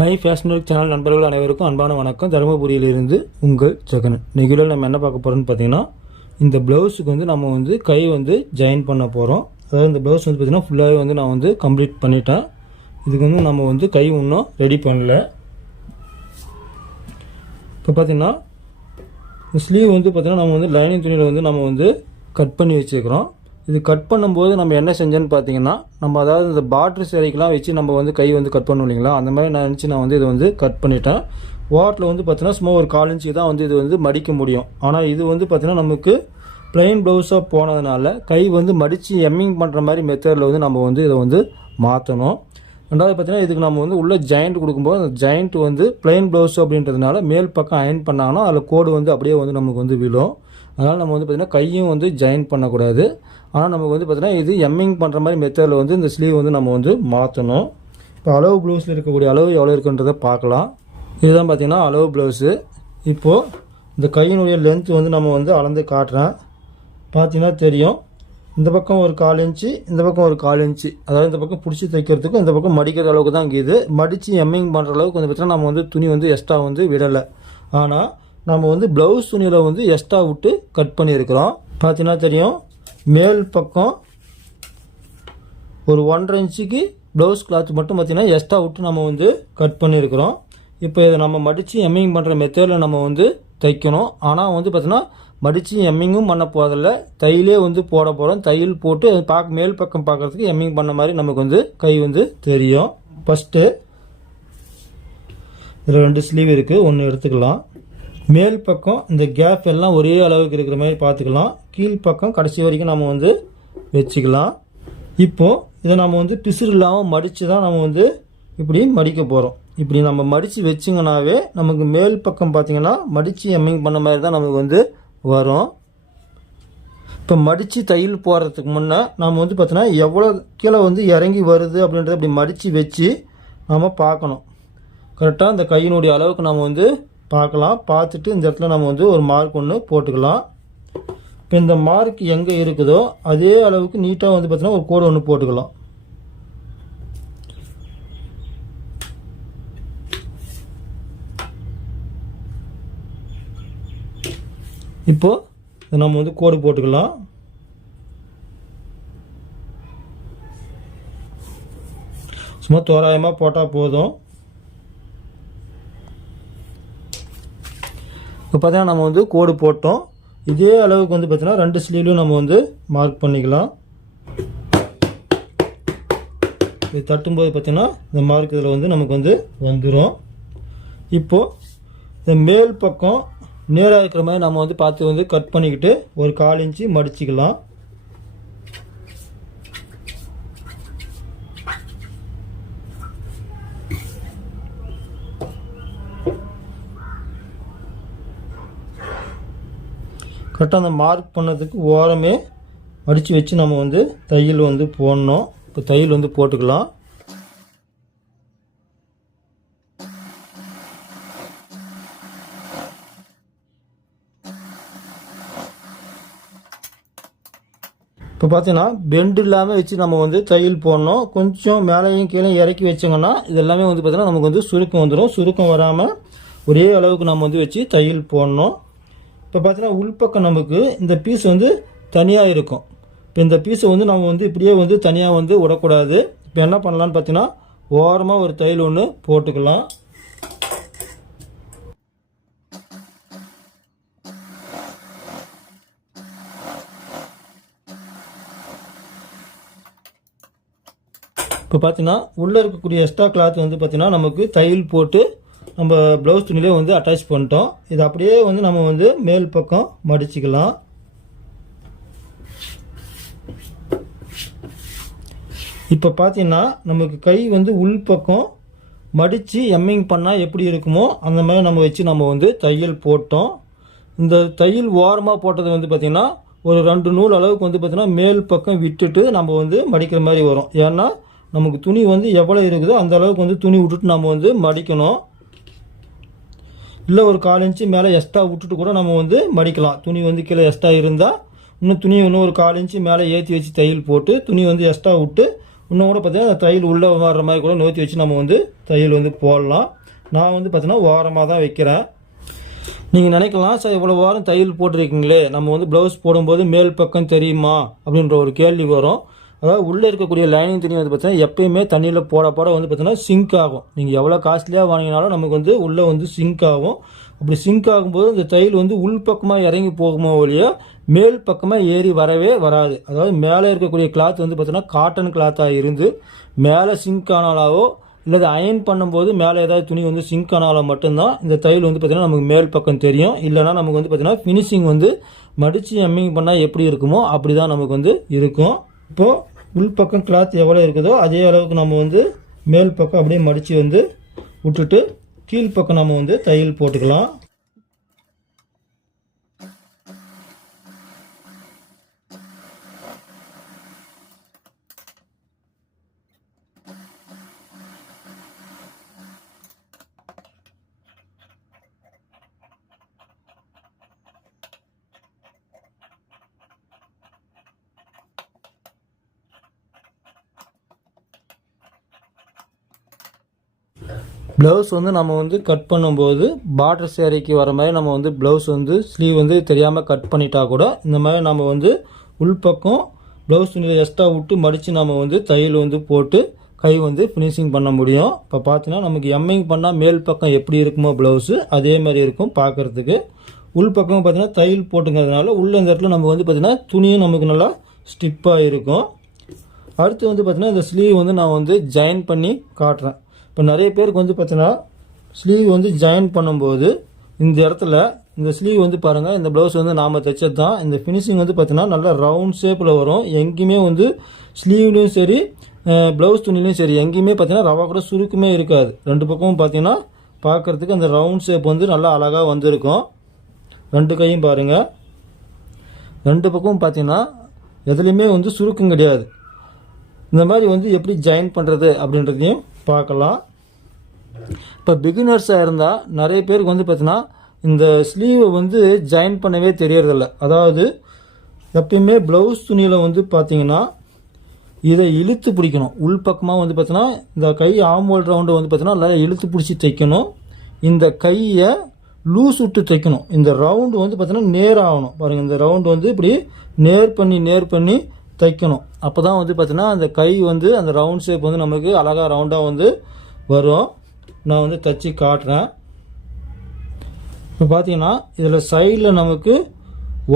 My fashion work channel நண்பர்கள் அனைவருக்கும் அன்பான வணக்கம். தருமபுரியிலிருந்து உங்கள் ஜெகன். நெகிழல் நம்ம என்ன பார்க்க போகிறோம்னு பார்த்தீங்கன்னா இந்த ப்ளவுஸுக்கு வந்து நம்ம வந்து கை வந்து ஜாயின் பண்ண போகிறோம் அதாவது இந்த ப்ளவுஸ் வந்து பார்த்திங்கன்னா ஃபுல்லாகவே வந்து நான் வந்து கம்ப்ளீட் பண்ணிட்டேன். இதுக்கு வந்து நம்ம வந்து கை இன்னும் ரெடி பண்ணல. இப்போ பார்த்தீங்கன்னா இந்த ஸ்லீவ் வந்து பார்த்திங்கன்னா நம்ம வந்து லைனிங் துணியில் வந்து நம்ம வந்து கட் பண்ணி வச்சுருக்கிறோம். இது கட் பண்ணும்போது நம்ம என்ன செஞ்சோன்னு பார்த்தீங்கன்னா நம்ம அதாவது இந்த பாட்ரு சேரைக்கெலாம் வச்சு நம்ம வந்து கை வந்து கட் பண்ணுவோம் இல்லைங்களா? அந்த மாதிரி நான் நினச்சி நான் வந்து இதை வந்து கட் பண்ணிட்டேன். வாட்டில் வந்து பார்த்தீங்கன்னா சும்மா ஒரு கால் இன்ச்சு தான் வந்து இது வந்து மடிக்க முடியும். ஆனால் இது வந்து பார்த்தீங்கன்னா நமக்கு பிளைன் ப்ளவுஸாக போனதுனால கை வந்து மடித்து எம்மிங் பண்ணுற மாதிரி மெத்தடில் வந்து நம்ம வந்து இதை வந்து மாற்றணும் ரெண்டாவது பார்த்தீங்கன்னா இதுக்கு நம்ம வந்து உள்ள ஜாயிண்ட் கொடுக்கும்போது அந்த ஜாயிண்ட் வந்து பிளைன் ப்ளவுஸ் அப்படின்றதுனால மேல் பக்கம் அயன் பண்ணாங்கன்னா அதில் கோடு வந்து அப்படியே வந்து நமக்கு வந்து விழும். அதனால் நம்ம வந்து பார்த்திங்கன்னா கையும் வந்து ஜாயின் பண்ணக்கூடாது. ஆனால் நமக்கு வந்து பார்த்திங்கன்னா இது எம்மிங் பண்ணுற மாதிரி மெத்தடில் வந்து இந்த ஸ்லீவ் வந்து நம்ம வந்து மாற்றணும் இப்போ அளவு ப்ளவுஸில் இருக்கக்கூடிய அளவு எவ்வளோ இருக்குன்றதை பார்க்கலாம். இதுதான் பார்த்திங்கன்னா அளவு ப்ளவுஸு இப்போது இந்த கையினுடைய லென்த் வந்து நம்ம வந்து அளந்து காட்டுறேன். பார்த்தீங்கன்னா தெரியும். இந்த பக்கம் ஒரு கால் இன்ச்சு இந்த பக்கம் ஒரு கால் இன்ச்சு அதாவது இந்த பக்கம் பிடிச்சி தைக்கிறதுக்கும் இந்த பக்கம் மடிக்கிற அளவுக்கு தான் இது. மடித்து எம்மிங் பண்ணுற அளவுக்கு வந்து பார்த்திங்கன்னா நம்ம வந்து துணி வந்து எக்ஸ்ட்ரா வந்து விடலை. ஆனால் நம்ம வந்து ப்ளவுஸ் துணியில் வந்து எக்ஸ்ட்ரா விட்டு கட் பண்ணியிருக்கிறோம். பார்த்தீங்கன்னா தெரியும். மேல் பக்கம் ஒரு ஒன்றரை இன்ச்சுக்கு ப்ளவுஸ் கிளாத் மட்டும் பார்த்திங்கன்னா எக்ஸ்ட்ரா விட்டு நம்ம வந்து கட் பண்ணியிருக்கிறோம். இப்போ இதை நம்ம மடித்து எம்மிங் பண்ணுற மெத்தேடில் நம்ம வந்து தைக்கணும். ஆனால் வந்து பார்த்திங்கன்னா மடித்து எம்மிங்கும் பண்ண போதில்ல தையிலே வந்து போட போகிறோம் தையல் போட்டு பார்க்க மேல் பக்கம் பார்க்குறதுக்கு எம்மிங் பண்ண மாதிரி நமக்கு வந்து கை வந்து தெரியும். ஃபஸ்ட்டு இதில் ரெண்டு ஸ்லீவ் இருக்குது ஒன்று எடுத்துக்கலாம். மேல் பக்கம் இந்த கேப் எல்லாம் ஒரே அளவுக்கு இருக்கிற மாதிரி பார்த்துக்கலாம். கீழ் பக்கம் கடைசி வரைக்கும் நம்ம வந்து வச்சுக்கலாம். இப்போது இதை நம்ம வந்து பிசுறு இல்லாமல் மடித்து தான் நம்ம வந்து இப்படி மடிக்க போகிறோம் இப்படி நம்ம மடித்து வச்சிங்கனாவே நமக்கு மேல் பக்கம் பார்த்தீங்கன்னா மடித்து எம்மிங் பண்ண மாதிரி தான் நமக்கு வந்து வரும். இப்போ மடித்து தையல் போடுறதுக்கு முன்னே நம்ம வந்து பார்த்தோன்னா எவ்வளோ கீழே வந்து இறங்கி வருது அப்படின்றத அப்படி மடித்து வச்சு நம்ம பார்க்கணும். கரெக்டாக அந்த கையினுடைய அளவுக்கு நம்ம வந்து பார்க்கலாம். பார்த்துட்டு இந்த இடத்துல நம்ம வந்து ஒரு மார்க் ஒன்று போட்டுக்கலாம். இப்போ இந்த மார்க் எங்கே இருக்குதோ அதே அளவுக்கு நீட்டாக வந்து பார்த்தீங்கன்னா ஒரு கோடு ஒன்று போட்டுக்கலாம். இப்போது நம்ம வந்து கோடு போட்டுக்கலாம். சும்மா தோராயமாக போட்டால் போதும். இப்போ பார்த்தீங்கன்னா நம்ம வந்து கோடு போட்டோம். இதே அளவுக்கு வந்து பார்த்தீங்கன்னா ரெண்டு ஸ்லீவ்லையும் நம்ம வந்து மார்க் பண்ணிக்கலாம். இது தட்டும்போது பார்த்தீங்கன்னா இந்த மார்க் இதில் வந்து நமக்கு வந்து வந்துடும் இப்போது இந்த மேல் பக்கம் நேராக இருக்கிற மாதிரி நம்ம வந்து பார்த்து வந்து கட் பண்ணிக்கிட்டு ஒரு கால் இன்ச்சு மடிச்சுக்கலாம். கரெக்டாக அந்த மார்க் பண்ணதுக்கு ஓரமே அடித்து வச்சு நம்ம வந்து தையல் வந்து போடணும். இப்போ தையல் வந்து போட்டுக்கலாம். இப்போ பார்த்தீங்கன்னா பெண்டு இல்லாமல் வச்சு நம்ம வந்து தையல் போடணும். கொஞ்சம் மேலேயும் கீழே இறக்கி வச்சோங்கன்னா இது எல்லாமே வந்து பார்த்தீங்கன்னா நமக்கு வந்து சுருக்கம் வந்துடும் சுருக்கம் வராமல் ஒரே அளவுக்கு நம்ம வந்து வச்சு தையல் போடணும். இப்போ பார்த்தீங்கன்னா உள்பக்கம் நமக்கு இந்த பீஸ் வந்து தனியாக இருக்கும். இப்போ இந்த பீஸை வந்து நம்ம வந்து இப்படியே வந்து தனியாக வந்து விடக்கூடாது. இப்போ என்ன பண்ணலான்னு பார்த்தீங்கன்னா ஓரமாக ஒரு தையல் ஒன்று போட்டுக்கலாம். இப்போ பார்த்தீங்கன்னா உள்ளே இருக்கக்கூடிய எக்ஸ்ட்ரா கிளாத் வந்து பார்த்தீங்கன்னா நமக்கு தையல் போட்டு நம்ம ப்ளவுஸ் துணியிலே வந்து அட்டாச் பண்ணிட்டோம். இது அப்படியே வந்து நம்ம வந்து மேல் பக்கம் மடிச்சுக்கலாம். இப்போ பார்த்தீங்கன்னா நமக்கு கை வந்து உள் பக்கம் மடித்து எம்மிங் பண்ணால் எப்படி இருக்குமோ அந்த மாதிரி நம்ம வச்சு நம்ம வந்து தையல் போட்டோம். இந்த தையல் ஓரமாக போட்டது வந்து பார்த்திங்கன்னா ஒரு ரெண்டு நூல் அளவுக்கு வந்து பார்த்திங்கன்னா மேல் பக்கம் விட்டுட்டு நம்ம வந்து மடிக்கிற மாதிரி வரும். ஏன்னா நமக்கு துணி வந்து எவ்வளோ இருக்குதோ அந்த அளவுக்கு வந்து துணி விட்டுட்டு நம்ம வந்து மடிக்கணும். இல்லை ஒரு கால் இன்ச்சு மேலே எக்ஸ்ட்ரா விட்டுட்டு கூட நம்ம வந்து மடிக்கலாம். துணி வந்து கீழே எக்ஸ்ட்ரா இருந்தால் இன்னும் துணி இன்னும் ஒரு கால் இன்ச்சு மேலே ஏற்றி வச்சு தையல் போட்டு துணி வந்து எக்ஸ்ட்ரா விட்டு இன்னும் கூட பார்த்தீங்கன்னா தையல் உள்ளே வர்ற மாதிரி கூட நோத்தி வச்சு நம்ம வந்து தையல் வந்து போடலாம். நான் வந்து பார்த்தீங்கன்னா ஓரமாக தான் வைக்கிறேன். நீங்கள் நினைக்கலாம் சார் இவ்வளோ வாரம் தையல் போட்டிருக்கீங்களே நம்ம வந்து ப்ளவுஸ் போடும்போது மேல் பக்கம் தெரியுமா? அப்படின்ற ஒரு கேள்வி வரும். அதாவது உள்ளே இருக்கக்கூடிய லைனிங் துணி வந்து பார்த்தீங்கன்னா எப்பயுமே தண்ணியில் போட போட வந்து பார்த்தீங்கன்னா சிங்க் ஆகும். நீங்கள் எவ்வளோ காஸ்ட்லியாக வாங்கினாலும் நமக்கு வந்து உள்ளே வந்து சிங்க் ஆகும். அப்படி சிங்க் ஆகும்போது இந்த தையல் வந்து உள் பக்கமாக இறங்கி போகுமோ ஒழிய மேல் பக்கமாக ஏறி வரவே வராது. அதாவது மேலே இருக்கக்கூடிய கிளாத் வந்து பார்த்தீங்கன்னா காட்டன் கிளாத்தாக இருந்து மேலே சிங்க் ஆனாலாவோ இல்லை அயன் பண்ணும்போது மேலே ஏதாவது துணி வந்து சிங்க் ஆனாலும் மட்டும்தான் இந்த தையல் வந்து பார்த்திங்கன்னா நமக்கு மேல் பக்கம் தெரியும். இல்லைனா நமக்கு வந்து பார்த்திங்கன்னா ஃபினிஷிங் வந்து மடித்து எம்மிங் பண்ணால் எப்படி இருக்குமோ அப்படி தான் நமக்கு வந்து இருக்கும். இப்போது உள் பக்கம் கிளாத் எவ்வளோ இருக்குதோ அதே அளவுக்கு நம்ம வந்து மேல் பக்கம் அப்படியே மடித்து வந்து விட்டுட்டு கீழ் பக்கம் நம்ம வந்து தையல் போட்டுக்கலாம். ப்ளவுஸ் வந்து நம்ம வந்து கட் பண்ணும்போது பார்டர் சேரீக்கு வர மாதிரி நம்ம வந்து ப்ளவுஸ் வந்து ஸ்லீவ் வந்து தெரியாமல் கட் பண்ணிட்டா கூட இந்த மாதிரி நம்ம வந்து உள்பக்கம் ப்ளவுஸ் துணியில் எக்ஸ்ட்ரா விட்டு மடித்து நம்ம வந்து தையல் வந்து போட்டு கை வந்து ஃபினிஷிங் பண்ண முடியும். இப்போ பார்த்தீங்கன்னா நமக்கு எம்மிங் பண்ணால் மேல் பக்கம் எப்படி இருக்குமோ ப்ளவுஸு அதே மாதிரி இருக்கும் பார்க்குறதுக்கு உள் பக்கம் பார்த்தீங்கன்னா தையல் போட்டுங்கிறதுனால உள்ள இந்த இடத்துல நம்ம வந்து பார்த்திங்கன்னா துணியும் நமக்கு நல்லா ஸ்டிப்பாக இருக்கும். அடுத்து வந்து பார்த்திங்கன்னா இந்த ஸ்லீவ் வந்து நான் வந்து ஜாயின் பண்ணி காட்டுறேன். இப்போ நிறைய பேருக்கு வந்து பார்த்தீங்கன்னா ஸ்லீவ் வந்து ஜாயின் பண்ணும்போது இந்த இடத்துல இந்த ஸ்லீவ் வந்து பாருங்கள் இந்த ப்ளவுஸ் வந்து நாம் தைச்சது தான் இந்த ஃபினிஷிங் வந்து பார்த்தீங்கன்னா நல்லா ரவுண்ட் ஷேப்பில் வரும். எங்கேயுமே வந்து ஸ்லீவ்லேயும் சரி ப்ளவுஸ் துணிலையும் சரி எங்கேயுமே பார்த்தீங்கன்னா ரவா கூட சுருக்குமே இருக்காது. ரெண்டு பக்கமும் பார்த்தீங்கன்னா பார்க்குறதுக்கு அந்த ரவுண்ட் ஷேப் வந்து நல்லா அழகாக வந்திருக்கும். ரெண்டு கையும் பாருங்கள் ரெண்டு பக்கமும் பார்த்தீங்கன்னா எதுலேயுமே வந்து சுருக்கம் கிடையாது. இந்த மாதிரி வந்து எப்படி ஜாயின் பண்ணுறது அப்படின்றதையும் பார்க்கலாம். இப்போ பிகினர்ஸாக இருந்தால் நிறைய பேருக்கு வந்து பார்த்தீங்கன்னா இந்த ஸ்லீவை வந்து ஜாயின் பண்ணவே தெரியறதில்ல. அதாவது எப்பயுமே ப்ளவுஸ் துணியில் வந்து பார்த்தீங்கன்னா இதை இழுத்து பிடிக்கணும். உள்பக்கமாக வந்து பார்த்தீங்கன்னா இந்த கை ஆம்போல் ரவுண்டை வந்து பார்த்தீங்கன்னா நல்லா இழுத்து பிடிச்சி தைக்கணும். இந்த கையை லூஸ் விட்டு தைக்கணும். இந்த ரவுண்டு வந்து பார்த்தீங்கன்னா நேர் ஆகணும் பாருங்கள் இந்த ரவுண்டு வந்து இப்படி நேர் பண்ணி நேர் பண்ணி தைக்கணும். அப்போ தான் வந்து பார்த்தீங்கன்னா அந்த கை வந்து அந்த ரவுண்ட் ஷேப் வந்து நமக்கு அழகாக ரவுண்டாக வந்து வரும். நான் வந்து தச்சு காட்டுறேன். இப்போ பார்த்தீங்கன்னா இதில் சைடில் நமக்கு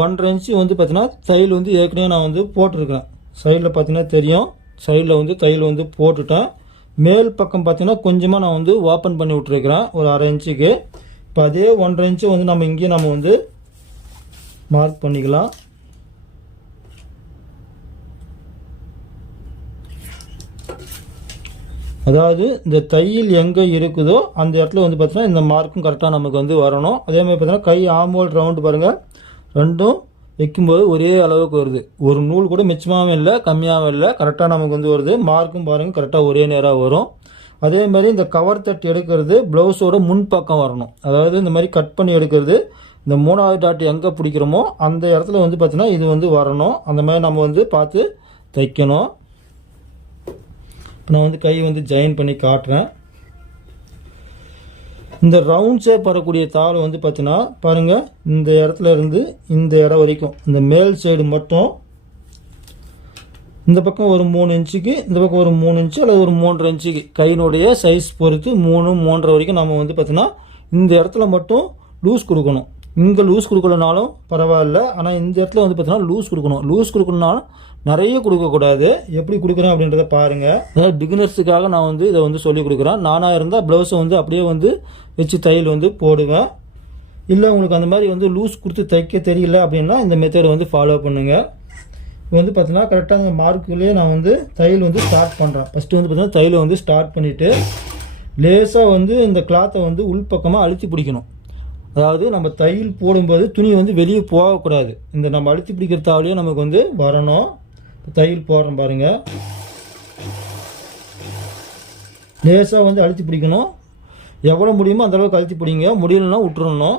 ஒன்றரை இன்ச்சு வந்து பார்த்திங்கன்னா தையல் வந்து ஏற்கனவே நான் வந்து போட்டிருக்கேன் சைடில் பார்த்தீங்கன்னா தெரியும். சைடில் வந்து தையல் வந்து போட்டுட்டேன். மேல் பக்கம் பார்த்திங்கன்னா கொஞ்சமாக நான் வந்து ஓப்பன் பண்ணி விட்ருக்கிறேன் ஒரு அரை இன்ச்சுக்கு இப்போ அதே ஒன்றரை இன்ச்சு வந்து நம்ம இங்கேயும் நம்ம வந்து மார்க் பண்ணிக்கலாம். அதாவது இந்த தையல் எங்கே இருக்குதோ அந்த இடத்துல வந்து பார்த்தீங்கன்னா இந்த மார்க்கும் கரெக்டாக நமக்கு வந்து வரணும். அதே மாதிரி பார்த்தீங்கன்னா கை ஆம்போல் ரவுண்டு பாருங்கள் ரெண்டும் வைக்கும்போது ஒரே அளவுக்கு வருது. ஒரு நூல் கூட மிச்சமாகவும் இல்லை கம்மியாகவும் இல்லை கரெக்டாக நமக்கு வந்து வருது. மார்க்கும் பாருங்கள் கரெக்டாக ஒரே நேராக வரும். அதே மாதிரி இந்த கவர் தட்டு எடுக்கிறது ப்ளவுஸோட முன்பக்கம் வரணும். அதாவது இந்த மாதிரி கட் பண்ணி எடுக்கிறது இந்த மூணாவது டாட் எங்கே பிடிக்கிறோமோ அந்த இடத்துல வந்து பார்த்தீங்கன்னா இது வந்து வரணும். அந்த மாதிரி நம்ம வந்து பார்த்து தைக்கணும். இப்போ நான் வந்து கை வந்து ஜாயின் பண்ணி காட்டுறேன். இந்த ரவுண்ட்ஸே பரக்கூடிய தாள் வந்து பார்த்தீங்கன்னா பாருங்கள் இந்த இடத்துல இருந்து இந்த இடம் வரைக்கும் இந்த மேல் சைடு மட்டும். இந்த பக்கம் ஒரு மூணு இன்ச்சுக்கு இந்த பக்கம் ஒரு மூணு இன்ச்சு அல்லது ஒரு மூன்றரை இன்ச்சுக்கு. கையினுடைய சைஸ் பொறுத்து மூணு மூன்றரை வரைக்கும் நம்ம வந்து பார்த்தீங்கன்னா இந்த இடத்துல மட்டும் லூஸ் கொடுக்கணும். இங்கே லூஸ் கொடுக்கலனாலும் பரவாயில்ல. ஆனால் இந்த இடத்துல வந்து பார்த்தீங்கன்னா லூஸ் கொடுக்கணும். லூஸ் கொடுக்கணுனாலும் நிறைய கொடுக்கக்கூடாது. எப்படி கொடுக்குறேன் அப்படின்றத பாருங்கள் அதாவது பிகினர்ஸுக்காக நான் வந்து இதை வந்து சொல்லி கொடுக்குறேன். நானாக இருந்தால் ப்ளவுஸை வந்து அப்படியே வந்து வச்சு தையல் வந்து போடுவேன். இல்லை உங்களுக்கு அந்த மாதிரி வந்து லூஸ் கொடுத்து தைக்க தெரியல அப்படின்னா இந்த மெத்தடை வந்து ஃபாலோ பண்ணுங்கள் இப்போ வந்து பார்த்தீங்கன்னா கரெக்டாக அந்த மார்க்குள்ளேயே நான் வந்து தையல் வந்து ஸ்டார்ட் பண்ணுறேன் ஃபஸ்ட்டு வந்து பார்த்தீங்கன்னா தையலை வந்து ஸ்டார்ட் பண்ணிவிட்டு லேசாக வந்து இந்த கிளாத்தை வந்து உள்பக்கமாக அழுத்தி பிடிக்கணும். அதாவது நம்ம தையல் போடும்போது துணி வந்து வெளியே போகக்கூடாது. இந்த நம்ம அழுத்தி பிடிக்கிற தாவலையும் நமக்கு வந்து வரணும். தயிர் போடுறோம் பாருங்க. லேசாக வந்து அழுத்தி பிடிக்கணும். எவ்வளோ முடியுமோ அந்தளவுக்கு அழுத்தி பிடிங்க. முடியலன்னா விட்டுறணும்.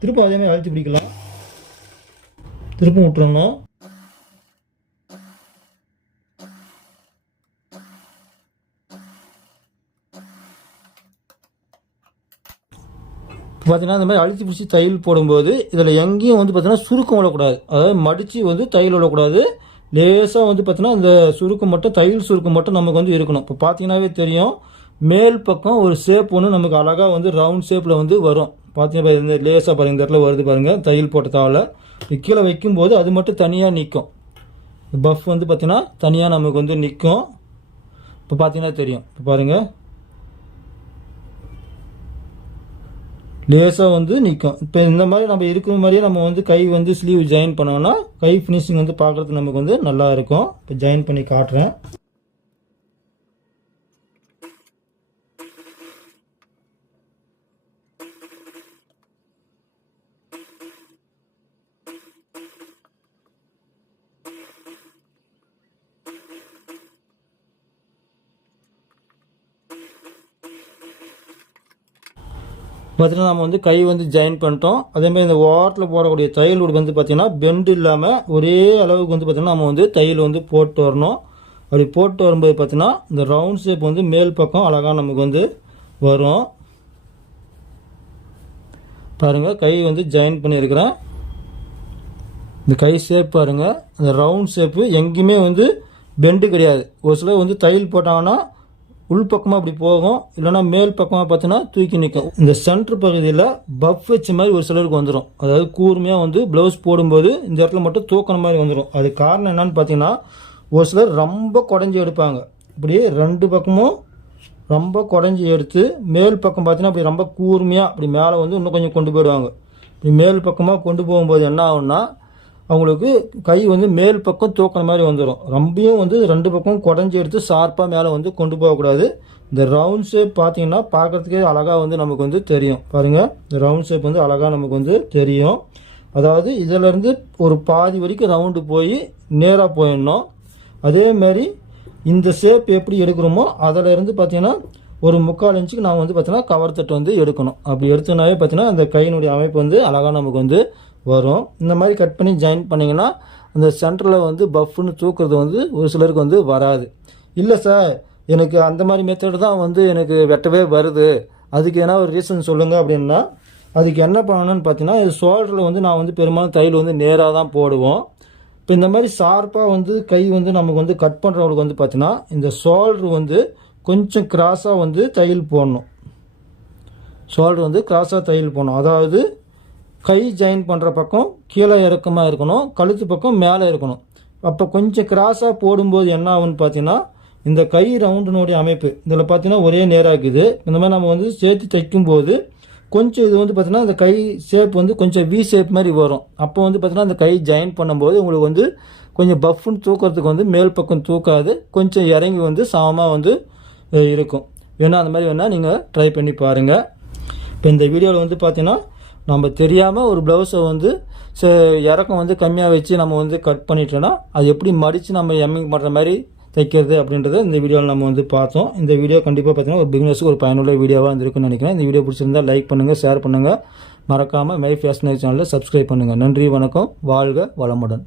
திரும்ப அதே மாதிரி அழுத்தி பிடிக்கலாம். திருப்பும் விட்டுறணும். பார்த்தீங்கன்னா இந்த மாதிரி அழுத்தி பிடிச்சி தையல் போடும்போது இதில் எங்கேயும் வந்து பார்த்தீங்கன்னா சுருக்கம் விடக்கூடாது. அதாவது மடித்து வந்து தையல் விடக்கூடாது. லேசாக வந்து பார்த்தீங்கன்னா அந்த சுருக்கம் மட்டும் தையல் சுருக்கம் மட்டும் நமக்கு வந்து இருக்கணும். இப்போ பார்த்தீங்கன்னாவே தெரியும் மேல் பக்கம் ஒரு ஷேப் ஒன்று நமக்கு அழகாக வந்து ரவுண்ட் ஷேப்பில் வந்து வரும். பார்த்தீங்கன்னா இந்த லேசாக பாருங்க இந்த இடத்துல வருது பாருங்கள் தையல் போட்டதால் கீழே வைக்கும்போது அது மட்டும் தனியாக நிற்கும் பஃப் வந்து பார்த்தீங்கன்னா தனியாக நமக்கு வந்து நிற்கும் இப்போ பார்த்தீங்கன்னா தெரியும். இப்போ பாருங்கள் லேசாக வந்து நிற்கும் இப்போ இந்த மாதிரி நம்ம இருக்கிற மாதிரியே நம்ம வந்து கை வந்து ஸ்லீவ் ஜாயின் பண்ணோம்னா கை ஃபினிஷிங் வந்து பார்க்குறதுக்கு நமக்கு வந்து நல்லா இருக்கும். இப்போ ஜாயின் பண்ணி காட்டுறேன். பார்த்திங்கன்னா நம்ம வந்து கை வந்து ஜாயின் பண்ணிட்டோம். அதேமாதிரி இந்த ஓரத்தில் போடக்கூடிய தையல் வந்து பார்த்திங்கன்னா பெண்டு இல்லாமல் ஒரே அளவுக்கு வந்து பார்த்திங்கன்னா நம்ம வந்து தையல் வந்து போட்டு வரணும். அப்படி போட்டு வரும்போது பார்த்திங்கன்னா இந்த ரவுண்ட் ஷேப் வந்து மேல் பக்கம் அழகாக நமக்கு வந்து வரும். பாருங்கள் கை வந்து ஜாயின் பண்ணியிருக்கிறேன். இந்த கை ஷேப் பாருங்கள் அந்த ரவுண்ட் ஷேப்பு எங்கேயுமே வந்து பெண்டு கிடையாது. ஒரு சிலர் வந்து தையல் போட்டாங்கன்னா உள்பக்கமாக அப்படி போகும். இல்லைன்னா மேல் பக்கமாக பார்த்தீங்கன்னா தூக்கி நிற்கும். இந்த சென்டர் பகுதியில் பஃப் வச்ச மாதிரி ஒரு சிலருக்கு வந்துடும் அதாவது கூர்மையாக வந்து ப்ளவுஸ் போடும்போது இந்த இடத்துல மட்டும் தூக்கின மாதிரி வந்துடும் அது காரணம் என்னன்னு பார்த்தீங்கன்னா ஒரு சிலர் ரொம்ப குடஞ்சி எடுப்பாங்க. இப்படி ரெண்டு பக்கமும் ரொம்ப குடஞ்சி எடுத்து மேல் பக்கம் பார்த்தீங்கன்னா அப்படி ரொம்ப கூர்மையாக அப்படி மேலே வந்து இன்னும் கொஞ்சம் கொண்டு போயிடுவாங்க. இப்படி மேல் பக்கமாக கொண்டு போகும்போது என்ன ஆகுன்னா அவங்களுக்கு கை வந்து மேல் பக்கம் தூக்கின மாதிரி வந்துடும் ரொம்பையும் வந்து ரெண்டு பக்கம் குடஞ்சி எடுத்து ஷார்ப்பாக மேலே வந்து கொண்டு போகக்கூடாது. இந்த ரவுண்ட் ஷேப் பார்த்தீங்கன்னா பார்க்குறதுக்கே அழகாக வந்து நமக்கு வந்து தெரியும். பாருங்கள் இந்த ரவுண்ட் ஷேப் வந்து அழகாக நமக்கு வந்து தெரியும். அதாவது இதிலேருந்து ஒரு பாதி வரைக்கும் ரவுண்டு போய் நேராக போயிடணும். அதேமாரி இந்த ஷேப் எப்படி எடுக்கிறோமோ அதிலேருந்து பார்த்தீங்கன்னா ஒரு முக்கால் இன்ச்சுக்கு நான் வந்து பார்த்தீங்கன்னா கவர் தட்டு வந்து எடுக்கணும். அப்படி எடுத்தோன்னாவே பார்த்தீங்கன்னா அந்த கையினுடைய அமைப்பு வந்து அழகாக நமக்கு வந்து வரும். இந்த மாதிரி கட் பண்ணி ஜாயின் பண்ணிங்கன்னா அந்த சென்டரில் வந்து பஃப்னு தூக்குறது வந்து ஒரு சிலருக்கு வந்து வராது. இல்லை சார் எனக்கு அந்த மாதிரி மெத்தடு தான் வந்து எனக்கு வெட்டவே வருது. அதுக்கு ஏன்னா ஒரு ரீசன் சொல்லுங்கள் அப்படின்னா அதுக்கு என்ன பண்ணணும்னு பார்த்தீங்கன்னா இது ஷோல்டரில் வந்து நான் வந்து பெரும்பாலும் தையல் வந்து நேராக தான் போடுவோம். இப்போ இந்த மாதிரி ஷார்ப்பாக வந்து கை வந்து நமக்கு வந்து கட் பண்ணுறவங்களுக்கு வந்து பார்த்தீங்கன்னா இந்த ஷோல்டர் வந்து கொஞ்சம் கிராஸாக வந்து தையல் போடணும். ஷோல்டர் வந்து கிராஸாக தையல் போடணும். அதாவது கை ஜாயின் பண்ணுற பக்கம் கீழே இறக்கமாக இருக்கணும் கழுத்து பக்கம் மேலே இருக்கணும். அப்போ கொஞ்சம் கிராஸாக போடும்போது என்ன ஆகுன்னு பார்த்தீங்கன்னா இந்த கை ரவுண்டினுடைய அமைப்பு இதில் பார்த்தீங்கன்னா ஒரே நேராக இருக்குது. இந்த மாதிரி நம்ம வந்து சேர்த்து தைக்கும்போது கொஞ்சம் இது வந்து பார்த்தீங்கன்னா இந்த கை ஷேப் வந்து கொஞ்சம் வி ஷேப் மாதிரி வரும். அப்போ வந்து பார்த்தீங்கன்னா அந்த கை ஜாயின் பண்ணும்போது உங்களுக்கு வந்து கொஞ்சம் பஃப்னு தூக்கிறதுக்கு வந்து மேல் பக்கம் தூக்காது கொஞ்சம் இறங்கி வந்து சமமாக வந்து இருக்கும். வேணால் அந்த மாதிரி வேணால் நீங்கள் ட்ரை பண்ணி பாருங்கள் இப்போ இந்த வீடியோவில் வந்து பார்த்தீங்கன்னா நம்ம தெரியாமல் ஒரு ப்ளவுஸை வந்து ச இறக்கம் வந்து கம்மியாக வச்சு நம்ம வந்து கட் பண்ணிட்டோன்னா அது எப்படி மடித்து நம்ம எம்மிங் பண்ணுற மாதிரி தைக்கிறது அப்படின்றத இந்த வீடியோவில் நம்ம வந்து பார்த்தோம். இந்த வீடியோ கண்டிப்பாக பார்த்தீங்கன்னா ஒரு பிகினர்ஸுக்கு ஒரு பயனுள்ள வீடியோவாக இருந்திருக்குன்னு நினைக்கிறேன். இந்த வீடியோ பிடிச்சிருந்தால் லைக் பண்ணுங்கள் ஷேர் பண்ணுங்கள் மறக்காமல் மை ஃபேஷனரி சேனலில் சப்ஸ்கிரைப் பண்ணுங்கள் நன்றி வணக்கம். வாழ்க வளமுடன்.